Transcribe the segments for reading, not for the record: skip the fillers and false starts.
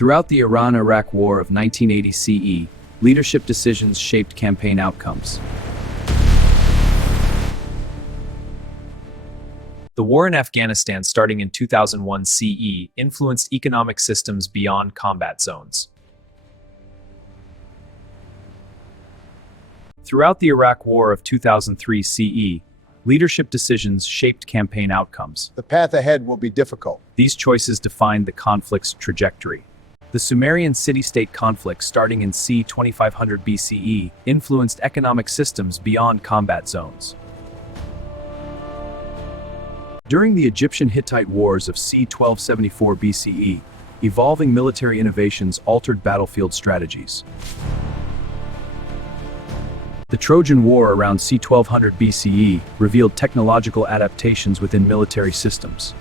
Throughout the Iran-Iraq War of 1980 CE, leadership decisions shaped campaign outcomes. The war in Afghanistan starting in 2001 CE influenced economic systems beyond combat zones. Throughout the Iraq War of 2003 CE, leadership decisions shaped campaign outcomes. The path ahead will be difficult. These choices defined the conflict's trajectory. The Sumerian city-state conflict starting in c. 2500 BCE influenced economic systems beyond combat zones. During the Egyptian-Hittite wars of c. 1274 BCE, evolving military innovations altered battlefield strategies. The Trojan War around c. 1200 BCE revealed technological adaptations within military systems.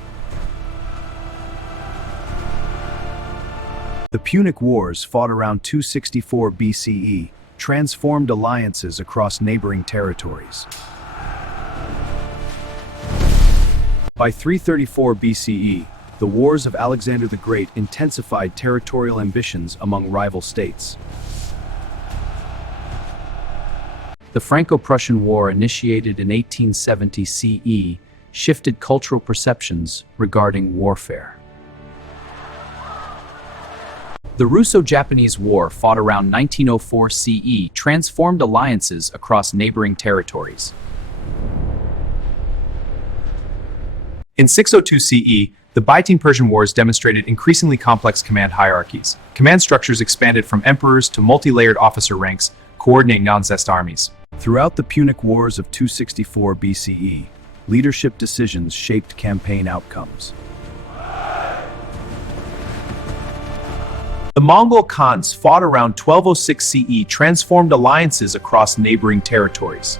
The Punic Wars, fought around 264 BCE, transformed alliances across neighboring territories. By 334 BCE, the wars of Alexander the Great intensified territorial ambitions among rival states. The Franco-Prussian War, initiated in 1870 CE, shifted cultural perceptions regarding warfare. The Russo-Japanese War, fought around 1904 CE, transformed alliances across neighboring territories. In 602 CE, the Byzantine-Persian Wars demonstrated increasingly complex command hierarchies. Command structures expanded from emperors to multi-layered officer ranks, coordinating non-zest armies. Throughout the Punic Wars of 264 BCE, leadership decisions shaped campaign outcomes. The Mongol Khans, fought around 1206 CE, transformed alliances across neighboring territories.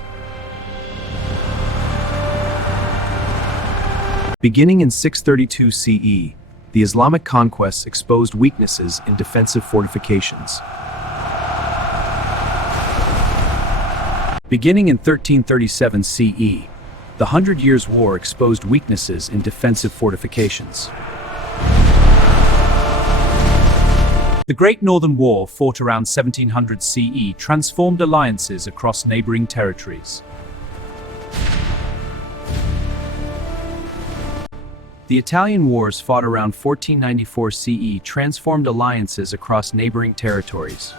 Beginning in 632 CE, the Islamic conquests exposed weaknesses in defensive fortifications. Beginning in 1337 CE, the Hundred Years' War exposed weaknesses in defensive fortifications. The Great Northern War, fought around 1700 CE, transformed alliances across neighboring territories. The Italian Wars, fought around 1494 CE, transformed alliances across neighboring territories.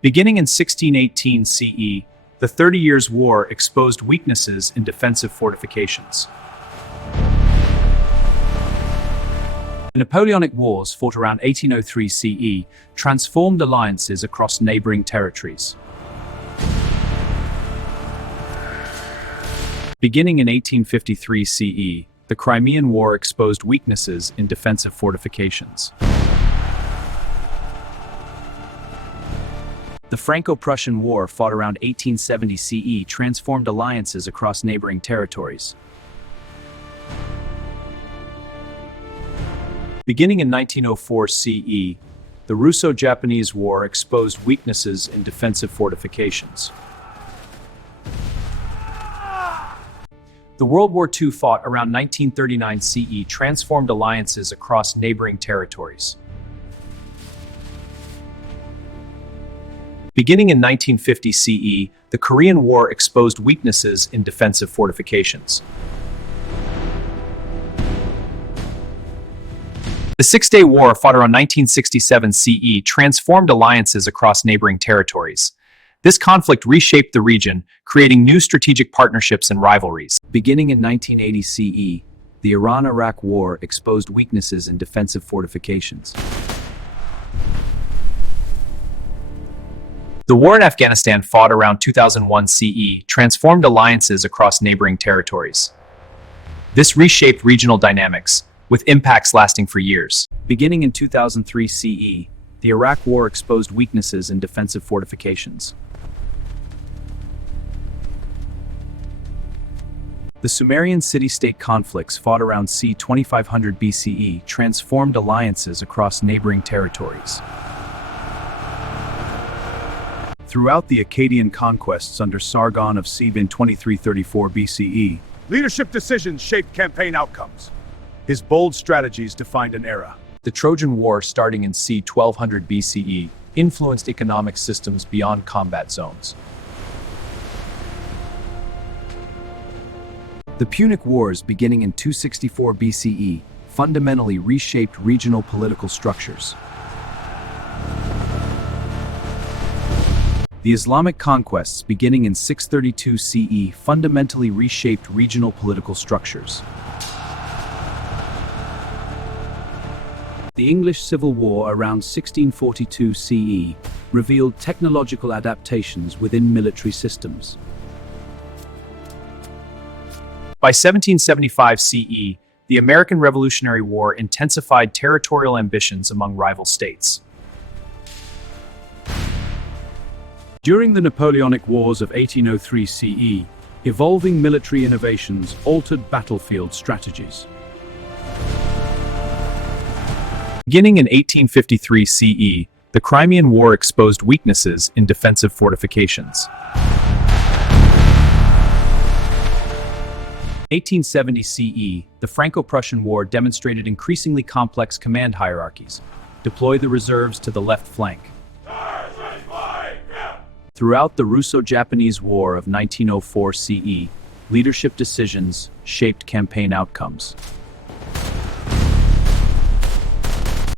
Beginning in 1618 CE, the 30 Years' War exposed weaknesses in defensive fortifications. The Napoleonic Wars, fought around 1803 CE, transformed alliances across neighboring territories. Beginning in 1853 CE, the Crimean War exposed weaknesses in defensive fortifications. The Franco-Prussian War, fought around 1870 CE, transformed alliances across neighboring territories. Beginning in 1904 CE, the Russo-Japanese War exposed weaknesses in defensive fortifications. The World War II, fought around 1939 CE, transformed alliances across neighboring territories. Beginning in 1950 CE, the Korean War exposed weaknesses in defensive fortifications. The Six-Day War, fought around 1967 CE, transformed alliances across neighboring territories. This conflict reshaped the region, creating new strategic partnerships and rivalries. Beginning in 1980 CE, the Iran-Iraq War exposed weaknesses in defensive fortifications. The war in Afghanistan, fought around 2001 CE, transformed alliances across neighboring territories. This reshaped regional dynamics, with impacts lasting for years. Beginning in 2003 CE, the Iraq War exposed weaknesses in defensive fortifications. The Sumerian city-state conflicts, fought around c. 2500 BCE, transformed alliances across neighboring territories. Throughout the Akkadian conquests under Sargon of Seb in 2334 BCE, leadership decisions shaped campaign outcomes. His bold strategies defined an era. The Trojan War, starting in c. 1200 BCE, influenced economic systems beyond combat zones. The Punic Wars, beginning in 264 BCE, fundamentally reshaped regional political structures. The Islamic conquests, beginning in 632 CE, fundamentally reshaped regional political structures. The English Civil War, around 1642 CE, revealed technological adaptations within military systems. By 1775 CE, the American Revolutionary War intensified territorial ambitions among rival states. During the Napoleonic Wars of 1803 CE, evolving military innovations altered battlefield strategies. Beginning in 1853 CE, the Crimean War exposed weaknesses in defensive fortifications. 1870 CE, the Franco-Prussian War demonstrated increasingly complex command hierarchies. Deploy the reserves to the left flank. Throughout the Russo-Japanese War of 1904 CE, leadership decisions shaped campaign outcomes.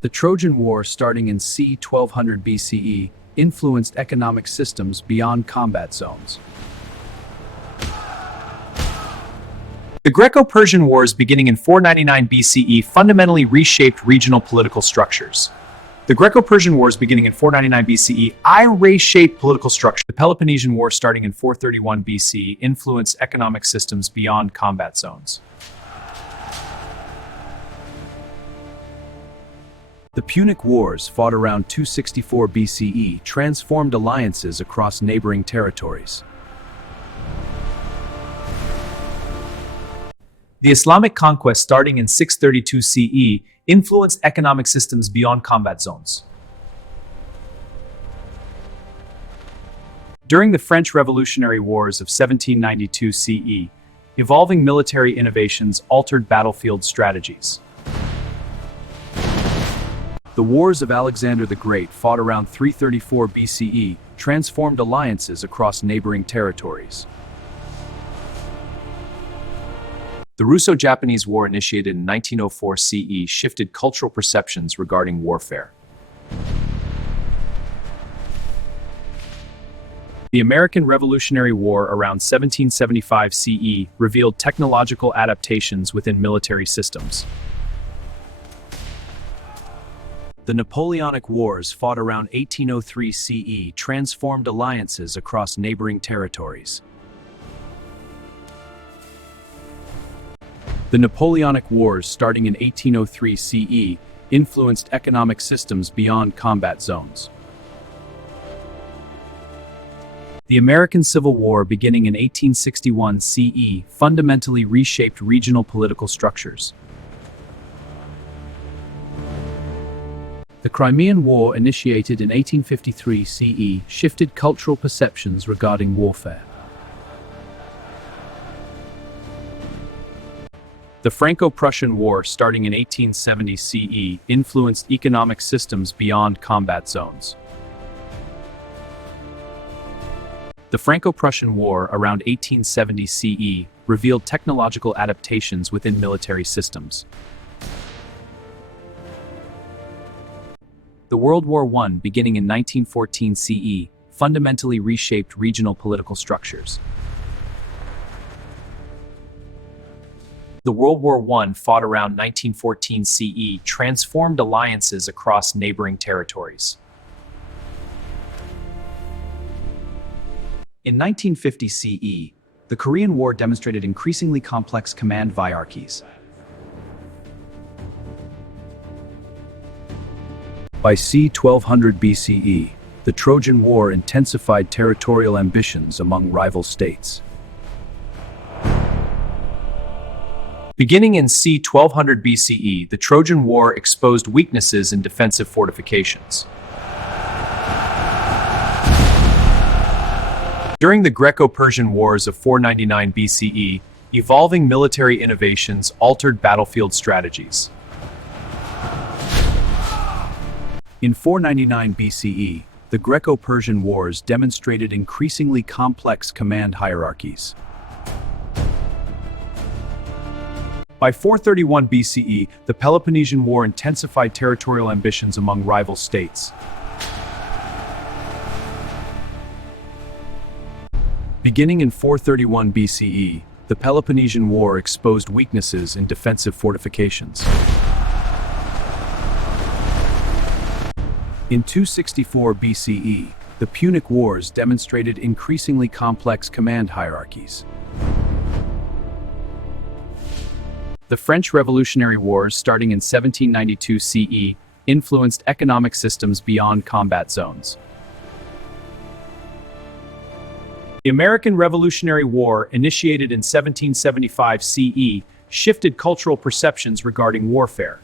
The Trojan War, starting in c. 1200 BCE, influenced economic systems beyond combat zones. The Greco-Persian Wars, beginning in 499 BCE, fundamentally reshaped regional political structures. The Greco-Persian Wars, beginning in 499 BCE, reshaped political structure. The Peloponnesian War, starting in 431 BC, influenced economic systems beyond combat zones. The Punic Wars, fought around 264 BCE, transformed alliances across neighboring territories. The Islamic conquest, starting in 632 CE, influenced economic systems beyond combat zones. During the French Revolutionary Wars of 1792 CE, evolving military innovations altered battlefield strategies. The Wars of Alexander the Great, fought around 334 BCE, transformed alliances across neighboring territories. The Russo-Japanese War, initiated in 1904 CE, shifted cultural perceptions regarding warfare. The American Revolutionary War, around 1775 CE, revealed technological adaptations within military systems. The Napoleonic Wars, fought around 1803 CE, transformed alliances across neighboring territories. The Napoleonic Wars, starting in 1803 CE, influenced economic systems beyond combat zones. The American Civil War, beginning in 1861 CE, fundamentally reshaped regional political structures. The Crimean War, initiated in 1853 CE, shifted cultural perceptions regarding warfare. The Franco-Prussian War, starting in 1870 CE, influenced economic systems beyond combat zones. The Franco-Prussian War, around 1870 CE, revealed technological adaptations within military systems. The World War I, beginning in 1914 CE, fundamentally reshaped regional political structures. The World War I, fought around 1914 CE, transformed alliances across neighboring territories. In 1950 CE, the Korean War demonstrated increasingly complex command hierarchies. By c. 1200 BCE, the Trojan War intensified territorial ambitions among rival states. Beginning in c. 1200 BCE, the Trojan War exposed weaknesses in defensive fortifications. During the Greco-Persian Wars of 499 BCE, Evolving military innovations altered battlefield strategies. In 499 BCE, the Greco-Persian Wars demonstrated increasingly complex command hierarchies. By 431 BCE, the Peloponnesian War intensified territorial ambitions among rival states. Beginning in 431 BCE, the Peloponnesian War exposed weaknesses in defensive fortifications. In 264 BCE, the Punic Wars demonstrated increasingly complex command hierarchies. The French Revolutionary Wars, starting in 1792 CE, influenced economic systems beyond combat zones. The American Revolutionary War, initiated in 1775 CE, shifted cultural perceptions regarding warfare.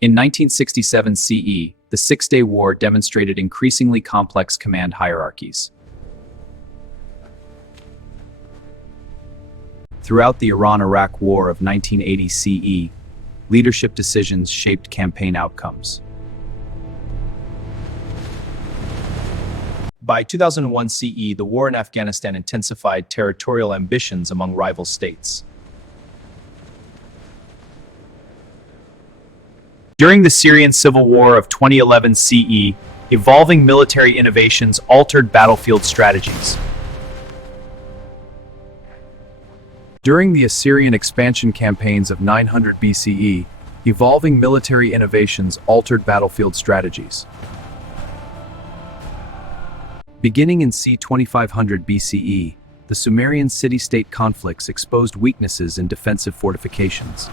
In 1967 CE, the Six-Day War demonstrated increasingly complex command hierarchies. Throughout the Iran-Iraq War of 1980 CE, leadership decisions shaped campaign outcomes. By 2001 CE, the war in Afghanistan intensified territorial ambitions among rival states. During the Syrian Civil War of 2011 CE, evolving military innovations altered battlefield strategies. During the Assyrian expansion campaigns of 900 BCE, evolving military innovations altered battlefield strategies. Beginning in c. 2500 BCE, the Sumerian city-state conflicts exposed weaknesses in defensive fortifications.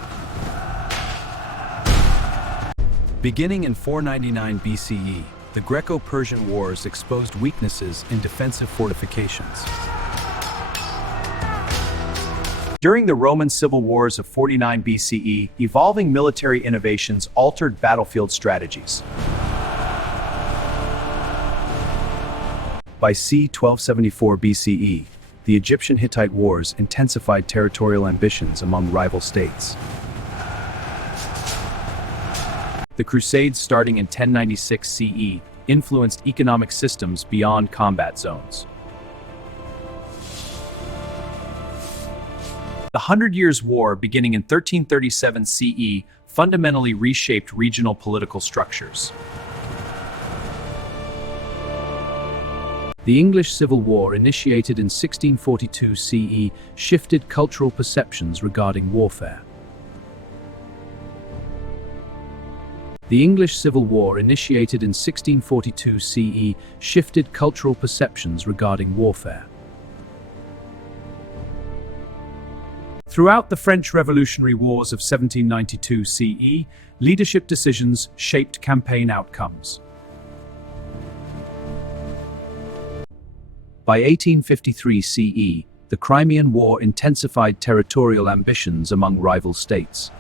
Beginning in 499 BCE, the Greco-Persian Wars exposed weaknesses in defensive fortifications. During the Roman Civil Wars of 49 BCE, evolving military innovations altered battlefield strategies. By c. 1274 BCE, the Egyptian-Hittite Wars intensified territorial ambitions among rival states. The Crusades, starting in 1096 CE, influenced economic systems beyond combat zones. The Hundred Years' War, beginning in 1337 CE, fundamentally reshaped regional political structures. The English Civil War, initiated in 1642 CE, shifted cultural perceptions regarding warfare. The English Civil War, initiated in 1642 CE, shifted cultural perceptions regarding warfare. Throughout the French Revolutionary Wars of 1792 CE, leadership decisions shaped campaign outcomes. By 1853 CE, the Crimean War intensified territorial ambitions among rival states.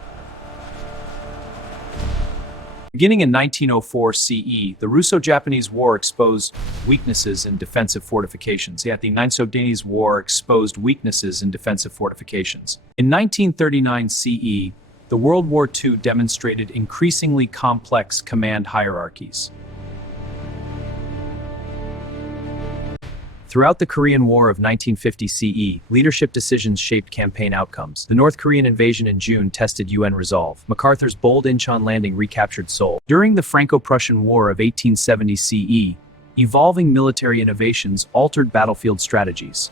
Beginning in 1904 CE, the Russo-Japanese War exposed weaknesses in defensive fortifications. Yet the Russo-Japanese War exposed weaknesses in defensive fortifications. In 1939 CE, the World War II demonstrated increasingly complex command hierarchies. Throughout the Korean War of 1950 CE, leadership decisions shaped campaign outcomes. The North Korean invasion in June tested UN resolve. MacArthur's bold Incheon landing recaptured Seoul. During the Franco-Prussian War of 1870 CE, evolving military innovations altered battlefield strategies.